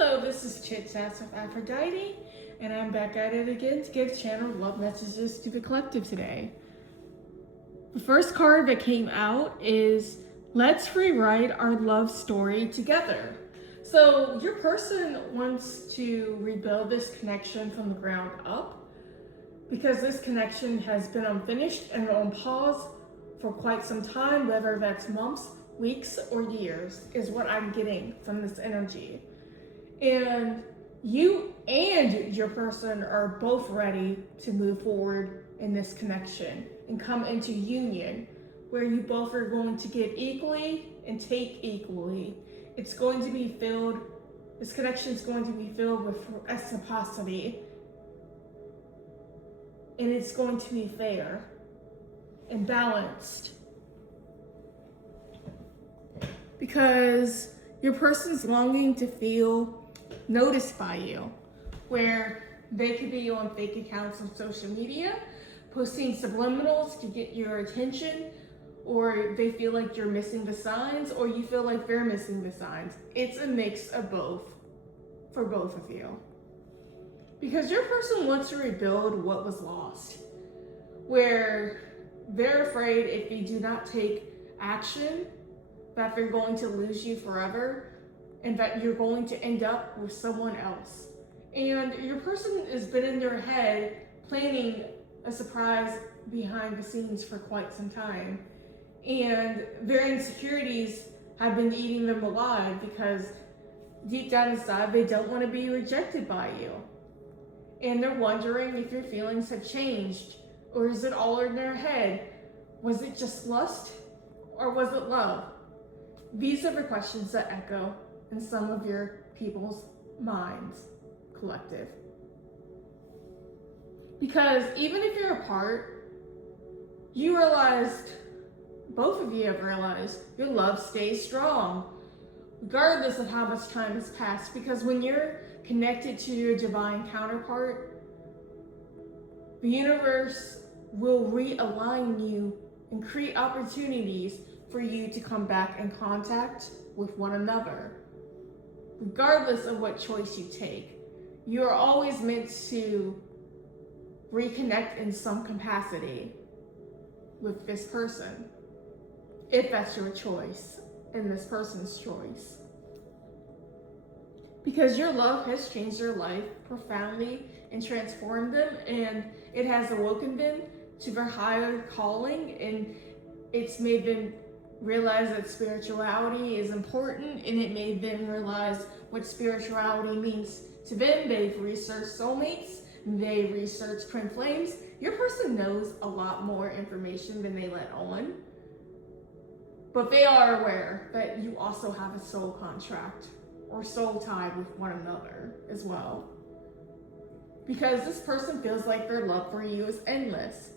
Hello, this is Chit Chats with Aphrodite, and I'm back at it again to give channel love messages to the collective today. The first card that came out is Let's Rewrite Our Love Story Together. So your person wants to rebuild this connection from the ground up because this connection has been unfinished and on pause for quite some time, whether that's months, weeks, or years, is what I'm getting from this energy. And you and your person are both ready to move forward in this connection and come into union where you both are going to give equally and take equally. It's going to be filled, this connection is going to be filled with reciprocity, and it's going to be fair and balanced. Because your person's longing to feel noticed by you, where they could be on fake accounts on social media, posting subliminals to get your attention, or they feel like you're missing the signs, or you feel like they're missing the signs. It's a mix of both for both of you. Because your person wants to rebuild what was lost, where they're afraid if you do not take action, that they're going to lose you forever, and that you're going to end up with someone else. And your person has been in their head planning a surprise behind the scenes for quite some time. And their insecurities have been eating them alive because deep down inside, they don't want to be rejected by you. And they're wondering if your feelings have changed, or is it all in their head? Was it just lust, or was it love? These are the questions that echo in some of your people's minds, collective. Because even if you're apart, you realized, both of you have realized, your love stays strong, regardless of how much time has passed. Because when you're connected to your divine counterpart, the universe will realign you and create opportunities for you to come back in contact with one another. Regardless of what choice you take, you are always meant to reconnect in some capacity with this person, if that's your choice and this person's choice. Because your love has changed their life profoundly and transformed them, and it has awoken them to their higher calling, and it's made them realize that spirituality is important, and it made them realize what spirituality means to them. They've researched soulmates, they researched twin flames. Your person knows a lot more information than they let on, but they are aware that you also have a soul contract or soul tie with one another as well. Because this person feels like their love for you is endless.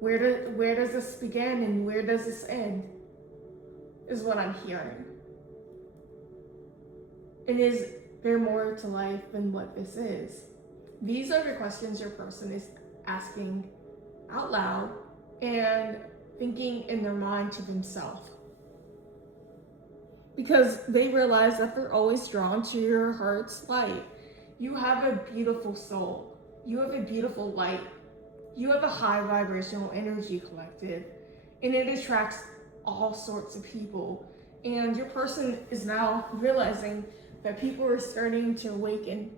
Where does this begin and where does this end? Is what I'm hearing. And is there more to life than what this is? These are the questions your person is asking out loud and thinking in their mind to themselves. Because they realize that they're always drawn to your heart's light. You have a beautiful soul. You have a beautiful light. You have a high vibrational energy, collective, and it attracts all sorts of people. And your person is now realizing that people are starting to awaken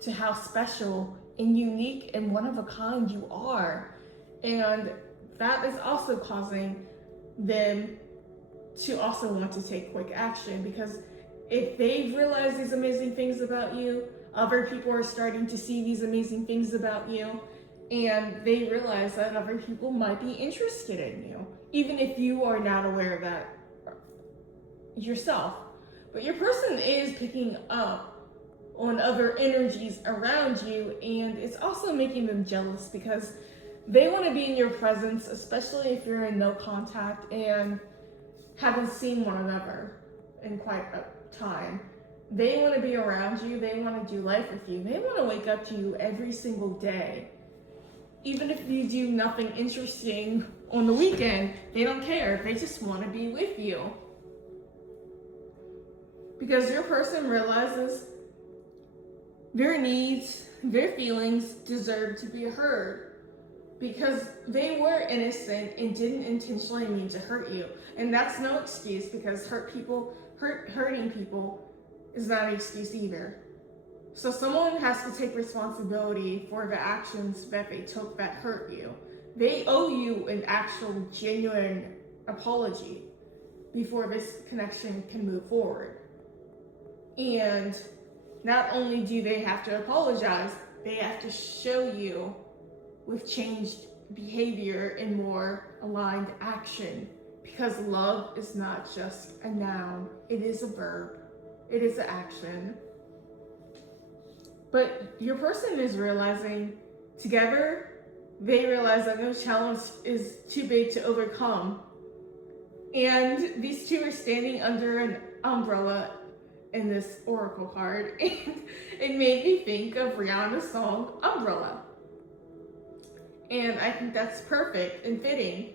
to how special and unique and one of a kind you are. And that is also causing them to also want to take quick action, because if they realize these amazing things about you, other people are starting to see these amazing things about you. And they realize that other people might be interested in you, even if you are not aware of that yourself. But your person is picking up on other energies around you, and it's also making them jealous because they want to be in your presence, especially if you're in no contact and haven't seen one another in quite a time. They want to be around you. They want to do life with you. They want to wake up to you every single day. Even if you do nothing interesting on the weekend, they don't care. They just want to be with you. Because your person realizes their needs, their feelings deserve to be heard. Because they were innocent and didn't intentionally mean to hurt you. And that's no excuse, because hurting people is not an excuse either. So someone has to take responsibility for the actions that they took that hurt you. They owe you an actual genuine apology before this connection can move forward. And not only do they have to apologize, they have to show you with changed behavior and more aligned action. Because love is not just a noun, it is a verb, it is an action. But your person is realizing together, they realize that no challenge is too big to overcome. And these two are standing under an umbrella in this oracle card, and it made me think of Rihanna's song Umbrella. And I think that's perfect and fitting,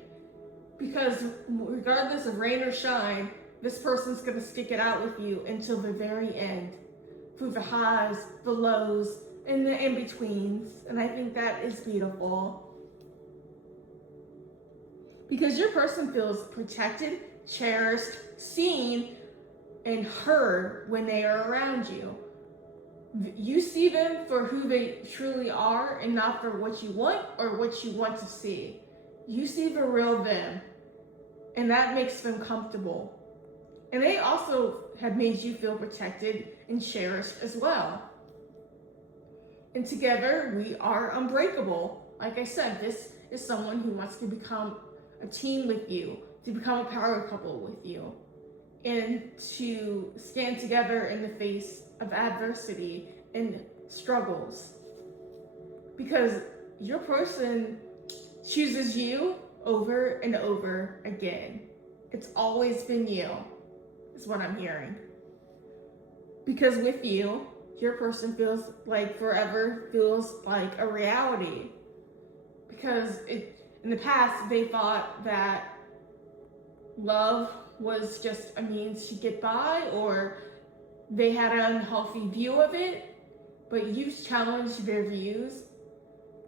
because regardless of rain or shine, this person's gonna stick it out with you until the very end, through the highs, the lows, and the in-betweens. And I think that is beautiful. Because your person feels protected, cherished, seen, and heard when they are around you. You see them for who they truly are and not for what you want or what you want to see. You see the real them, and that makes them comfortable. And they also have made you feel protected and cherished as well. And together we are unbreakable. Like I said, this is someone who wants to become a team with you, to become a power couple with you, and to stand together in the face of adversity and struggles. Because your person chooses you over and over again. It's always been you, is what I'm hearing. Because with you, your person feels like forever feels like a reality. Because in the past, they thought that love was just a means to get by, or they had an unhealthy view of it, but you've challenged their views.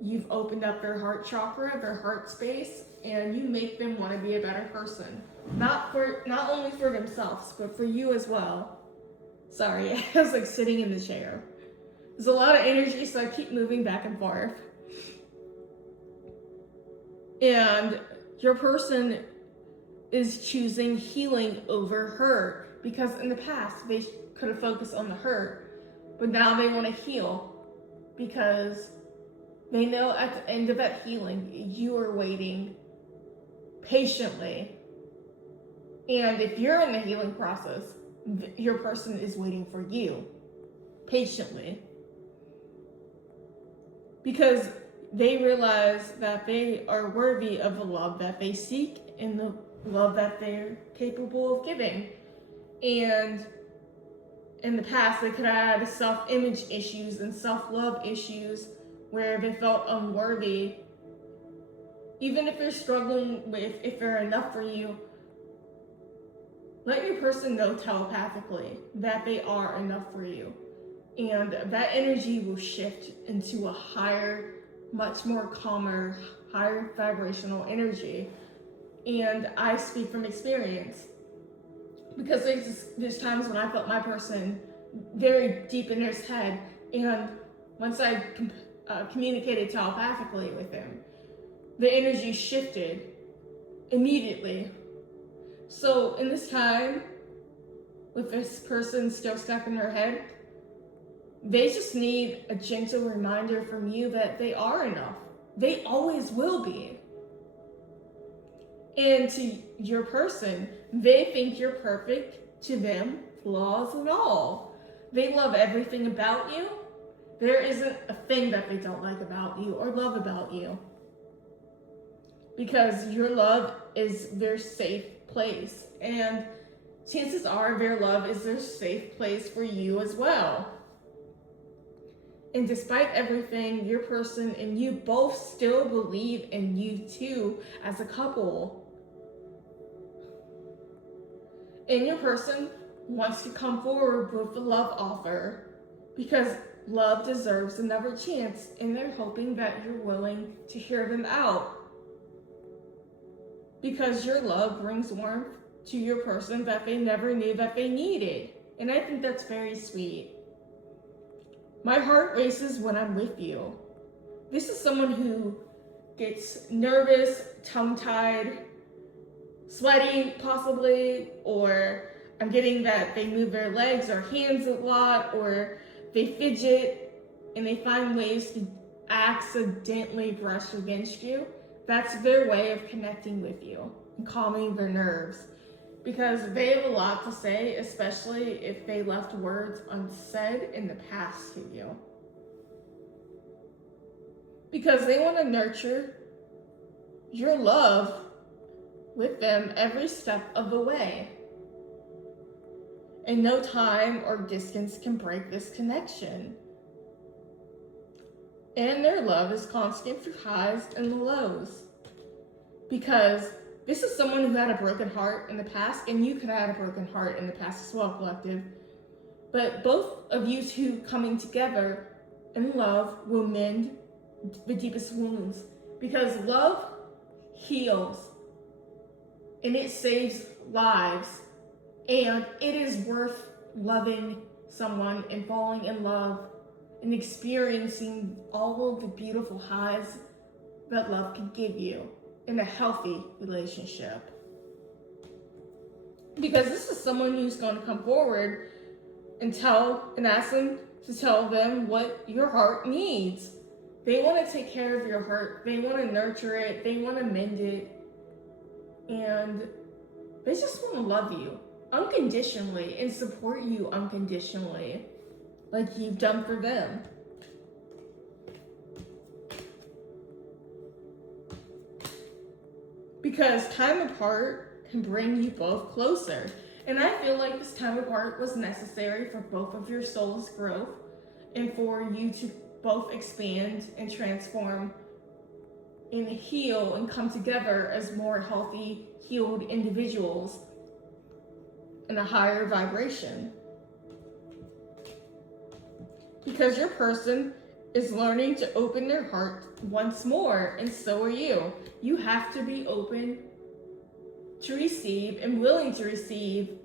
You've opened up their heart chakra, their heart space, and you make them want to be a better person. Not only for themselves, but for you as well. Sorry, I was like sitting in the chair. There's a lot of energy, so I keep moving back and forth. And your person is choosing healing over hurt, because in the past they could have focused on the hurt, but now they want to heal because they know at the end of that healing you are waiting patiently. And if you're in the healing process, your person is waiting for you patiently, because they realize that they are worthy of the love that they seek and the love that they're capable of giving. And in the past, they could have had self-image issues and self-love issues where they felt unworthy. Even if they're struggling with if they're enough for you, let your person know telepathically that they are enough for you. And that energy will shift into a higher, much more calmer, higher vibrational energy. And I speak from experience, because there's times when I felt my person very deep in their head, and once I communicated telepathically with them, the energy shifted immediately. So in this time, with this person still stuck in their head, they just need a gentle reminder from you that they are enough. They always will be. And to your person, they think you're perfect. To them, flaws and all. They love everything about you. There isn't a thing that they don't like about you or love about you. Because your love is their safe place. And chances are their love is their safe place for you as well. And despite everything, your person and you both still believe in you two as a couple. And your person wants to come forward with a love offer because love deserves another chance, and they're hoping that you're willing to hear them out. Because your love brings warmth to your person that they never knew that they needed. And I think that's very sweet. My heart races when I'm with you. This is someone who gets nervous, tongue-tied, sweaty possibly, or I'm getting that they move their legs or hands a lot, or they fidget and they find ways to accidentally brush against you. That's their way of connecting with you and calming their nerves, because they have a lot to say, especially if they left words unsaid in the past to you. Because they want to nurture your love with them every step of the way. And no time or distance can break this connection. And their love is constant through highs and lows. Because this is someone who had a broken heart in the past, and you could have had a broken heart in the past as well, collective. But both of you two coming together in love will mend the deepest wounds. Because love heals, and it saves lives. And it is worth loving someone and falling in love and experiencing all of the beautiful highs that love can give you in a healthy relationship. Because this is someone who's going to come forward and ask them to tell them what your heart needs. They want to take care of your heart. They want to nurture it. They want to mend it. And they just want to love you unconditionally and support you unconditionally, like you've done for them. Because time apart can bring you both closer. And I feel like this time apart was necessary for both of your souls' growth and for you to both expand and transform and heal and come together as more healthy, healed individuals in a higher vibration. Because your person is learning to open their heart once more, and so are you. You have to be open to receive and willing to receive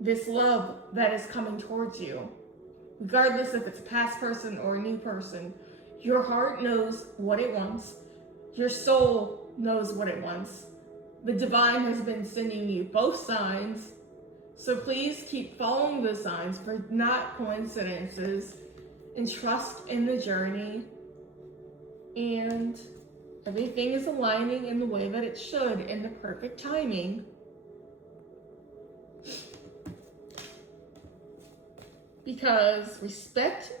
this love that is coming towards you. Regardless if it's a past person or a new person, your heart knows what it wants. Your soul knows what it wants. The divine has been sending you both signs. So please keep following those signs for not coincidences, and trust in the journey. And everything is aligning in the way that it should, in the perfect timing. Because respect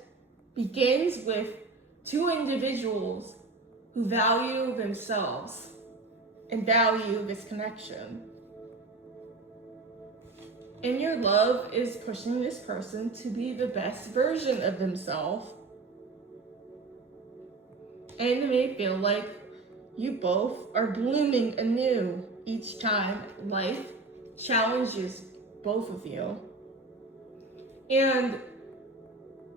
begins with two individuals who value themselves and value this connection. And your love is pushing this person to be the best version of themselves. And it may feel like you both are blooming anew each time life challenges both of you. And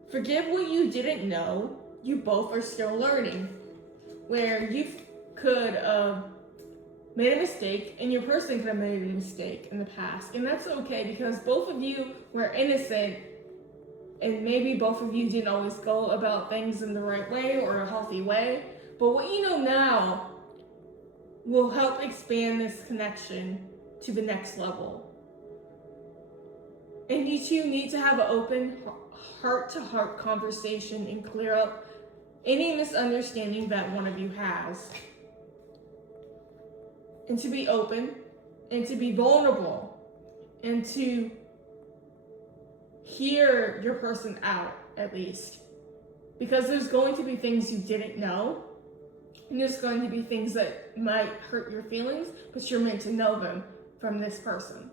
forgive what you didn't know, you both are still learning. Where you could made a mistake, and your person could have made a mistake in the past. And that's okay, because both of you were innocent, and maybe both of you didn't always go about things in the right way or a healthy way. But what you know now will help expand this connection to the next level. And you two need to have an open heart-to-heart conversation and clear up any misunderstanding that one of you has. And to be open, and to be vulnerable, and to hear your person out, at least. Because there's going to be things you didn't know, and there's going to be things that might hurt your feelings, but you're meant to know them from this person.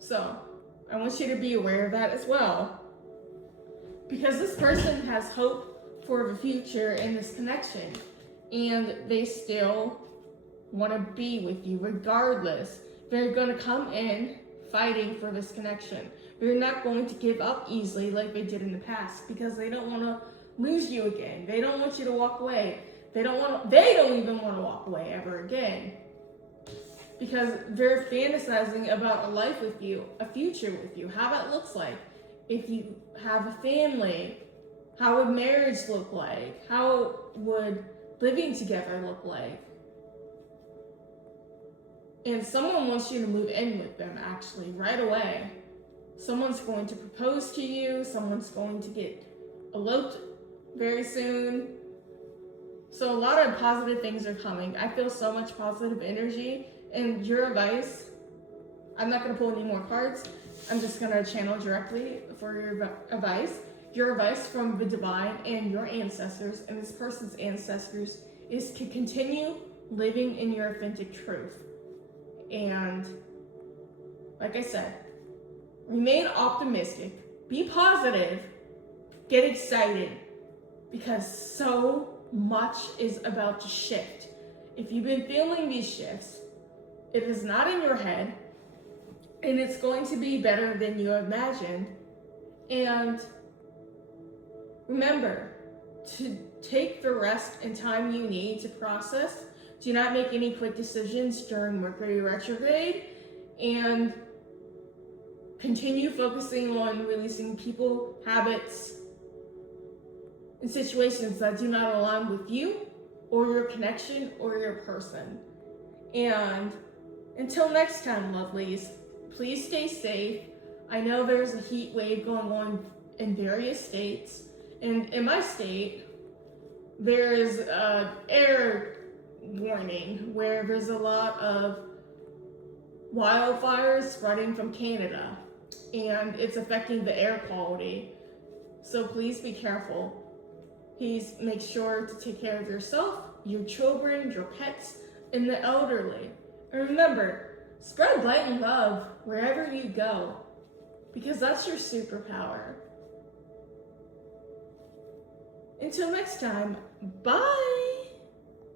So, I want you to be aware of that as well. Because this person has hope for the future in this connection, and they still want to be with you regardless. They're going to come in fighting for this connection. They're not going to give up easily like they did in the past because they don't want to lose you again. They don't want you to walk away. They don't even want to walk away ever again. Because they're fantasizing about a life with you, a future with you, how that looks like. If you have a family, how would marriage look like? How would living together look like? And someone wants you to move in with them, actually, right away. Someone's going to propose to you. Someone's going to get eloped very soon. So a lot of positive things are coming. I feel so much positive energy. And your advice, I'm not going to pull any more cards. I'm just going to channel directly for your advice. Your advice from the divine and your ancestors and this person's ancestors is to continue living in your authentic truth. And like I said, remain optimistic, be positive, get excited, because so much is about to shift. If you've been feeling these shifts, it is not in your head, and it's going to be better than you imagined. And remember to take the rest and time you need to process. Do not make any quick decisions during Mercury retrograde, and continue focusing on releasing people, habits, and situations that do not align with you or your connection or your person. And until next time, lovelies, please stay safe. I know there's a heat wave going on in various states, and in my state, there is an air warning where there's a lot of wildfires spreading from Canada, and it's affecting the air quality. So please be careful. Please make sure to take care of yourself, your children, your pets, and the elderly. And remember, spread light and love wherever you go, because that's your superpower. Until next time, bye!